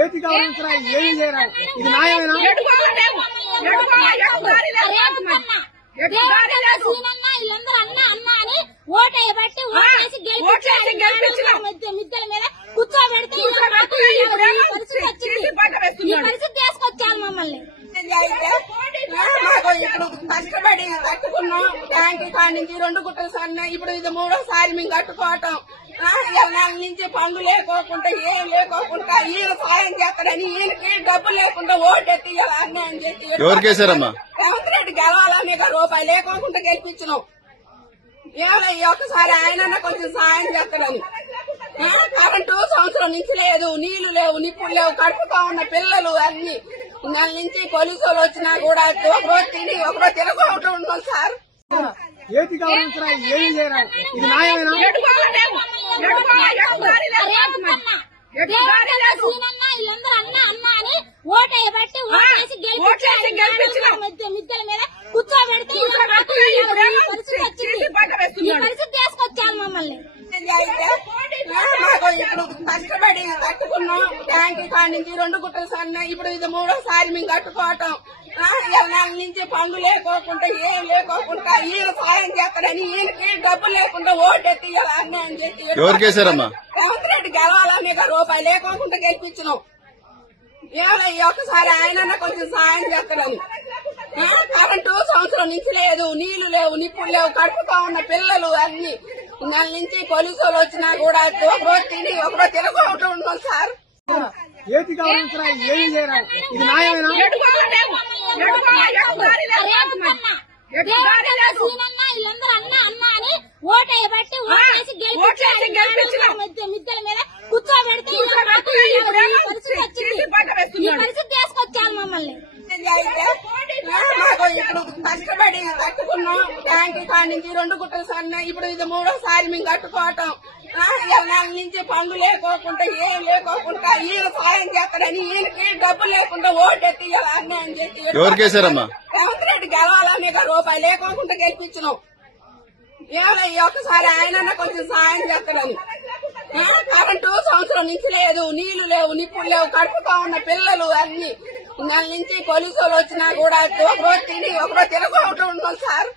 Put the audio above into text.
ఏది గౌరవించరా ఏమి చేయరా ఇది న్యాయమేనా? మిద్దెల మీద కూర్చోబెడితే పరిస్థితి తీసుకొచ్చారు మమ్మల్ని. మాకు ఇప్పుడు కష్టపడి కట్టుకున్నాం ట్యాంక్ కాడి నుంచి 2 గుట్టలు సన్న ఇప్పుడు ఇది 3వ సారి మేము కట్టుకోవటం. 2 నెలల నుంచి పనులు లేకోకుండా ఏం లేకోకుండా ఈయన సాయం చేస్తాడని ఈయనకి డబ్బులు లేకుండా ఓటెత్తి అన్యాయం చేసి ఎవరికేసారమ్మా? రేవంత్ రెడ్డి గెలవాలనే రూపాయి లేకోకుండా గెలిపించినాం. ఈ ఒక్కసారి ఆయన కొంచెం సాయం చేస్తాడని. కరెంటు సంవత్సరం నుంచి లేదు, నీళ్లు లేవు, నిప్పులు లేవు, కడుపుతా ఉన్న పిల్లలు అన్ని. నెల నుంచి పోలీసు వాళ్ళు వచ్చినా కూడా ఒకరోజు తిని ఒకరోజు తినకుండా ఉన్నాం సార్. ఏది గౌరవించరా ఏమి చేయరా ఇది న్యాయమేనా? మిద్దెల మీద కూర్చోబెడితే పరిస్థితి తీసుకొచ్చారు మమ్మల్ని. మాకు ఇప్పుడు కష్టపడి కట్టుకున్నాం ట్యాంక్ కాడి నుంచి 2 గుట్టలు సన్న ఇప్పుడు ఇది 3వ సారి మేము కట్టుకోవటం. 2 నెలల నుంచి పనులు లేకోకుండా ఏం లేకోకుండా ఈయన సాయం చేస్తాడని ఈయనకి డబ్బులు లేకుండా ఓటెత్తి అన్యాయం చేసి ఎవరికేసారమ్మా? రేవంత్ రెడ్డి గెలవాలనే రూపాయి లేకోకుండా గెలిపించినాం. ఈ ఒక్కసారి ఆయన కొంచెం సాయం చేస్తాడని. కరెంటు సంవత్సరం నుంచి లేదు, నీళ్లు లేవు, నిప్పులు లేవు, కడుపుతా ఉన్న పిల్లలు అన్ని. నెల నుంచి పోలీసు వాళ్ళు వచ్చినా కూడా ఒకరోజు తిని ఒకరోజు తినకుండా ఉన్నాం సార్. ఏది గౌరవించరా ఏమి చేయరా ఇది న్యాయమేనా? మిద్దెల మీద కూర్చోబెడితే పరిస్థితి తీసుకొచ్చారు మమ్మల్ని. మాకు ఇప్పుడు కష్టపడి కట్టుకున్నాం ట్యాంక్ కాడి నుంచి 2 గుట్టలు సన్న ఇప్పుడు ఇది 3వ సారి మేము కట్టుకోవటం. 2 నెలల నుంచి పనులు లేకోకుండా ఏం లేకోకుండా ఈయన సాయం చేస్తాడని ఈయనకి డబ్బులు లేకుండా ఓటెత్తి అన్యాయం చేసి ఎవరికేసారమ్మా? రేవంత్ రెడ్డి గెలవాలనే రూపాయి లేకోకుండా గెలిపించినాం. ఈ ఒక్కసారి ఆయన కొంచెం సాయం చేస్తాడని. కరెంటు సంవత్సరం నుంచి లేదు, నీళ్లు లేవు, నిప్పులు లేవు, కడుపుతా ఉన్న పిల్లలు అన్ని. నెల నుంచి పోలీసు వాళ్ళు వచ్చినా కూడా ఒకరోజు తిని ఒకరోజు తినకుండా ఉన్నాం సార్.